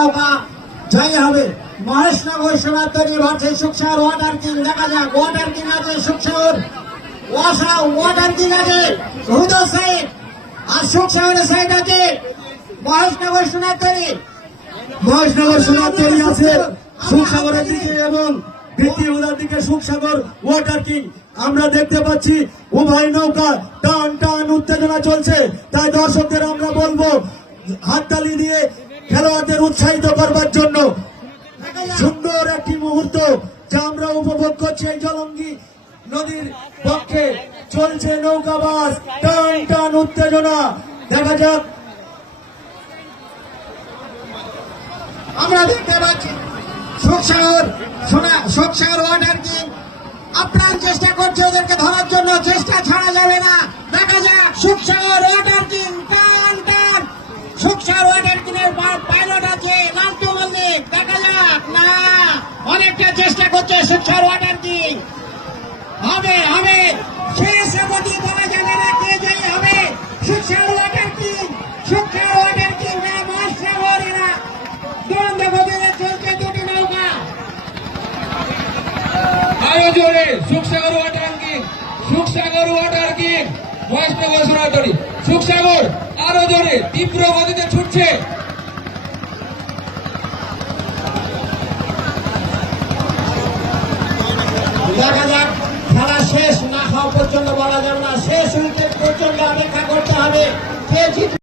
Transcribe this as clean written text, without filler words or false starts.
নৌকা জয় হবে। Maheshnagar Sonatali versus Sukhsagar water king. দেখা যাক ওয়াটার কিং আছে সুখসাগর, ওয়াটার কিং আছে হুদা সাইড, আর সুখসাগরের সাইড আছে মহেশনগর সোনাতলী। মহেশনগর সোনাতলী আছে সুখসাগরের দিকে এবং দ্বিতীয় হুদার দিকে সুখসাগর ওয়াটার কিং। আমরা দেখতে পাচ্ছি উভয় নৌকা টান টান উত্তেজনা চলছে, তাই দর্শকদের আমরা বলবো হাততালি দিয়ে খেলোয়াড়দের উৎসাহিত করবার জন্য। সুন্দর একটি মুহূর্ত যা আমরা উপভোগ করছি এই জলঙ্গি নদীর পক্ষে। চলছে নৌকাবাস, টান টান উত্তেজনা। দেখা যাক আমরা দেখতে পাচ্ছি সুখসাগর ওয়াটার কিং আপ্রাণ চেষ্টা করছে ওদেরকে ধরার জন্য, চেষ্টা ছাড়া যাবে না। দেখা যাক সুখসাগর ওয়াটার কিং টান টান। সুখসাগর ওয়াটার কিং এর পাইলট আছে লালটু মল্লিক। দেখা যাক না, অনেকটা চেষ্টা করছে সুখসাগর ওয়াটার কিং। হবে হবে শেষ অবধি বলা যাবে না কে জয়ী হবে। Sukhsagar water king, Sukhsagar water king না মহেশনগর, এরা দ্বন্দ্ব গতিতে চলছে দুটি নৌকা। আরো জোরে Sukhsagar water king, Sukhsagar water king Maheshnagar Sonatali. Sukhsagar আরো জোরে তীব্র গতিতে ছুটছে। দেখা যাক খেলা শেষ না হওয়া পর্যন্ত বলা যাবে না, শেষ উইকেট পর্যন্ত অপেক্ষা করতে হবে কে জিতবে।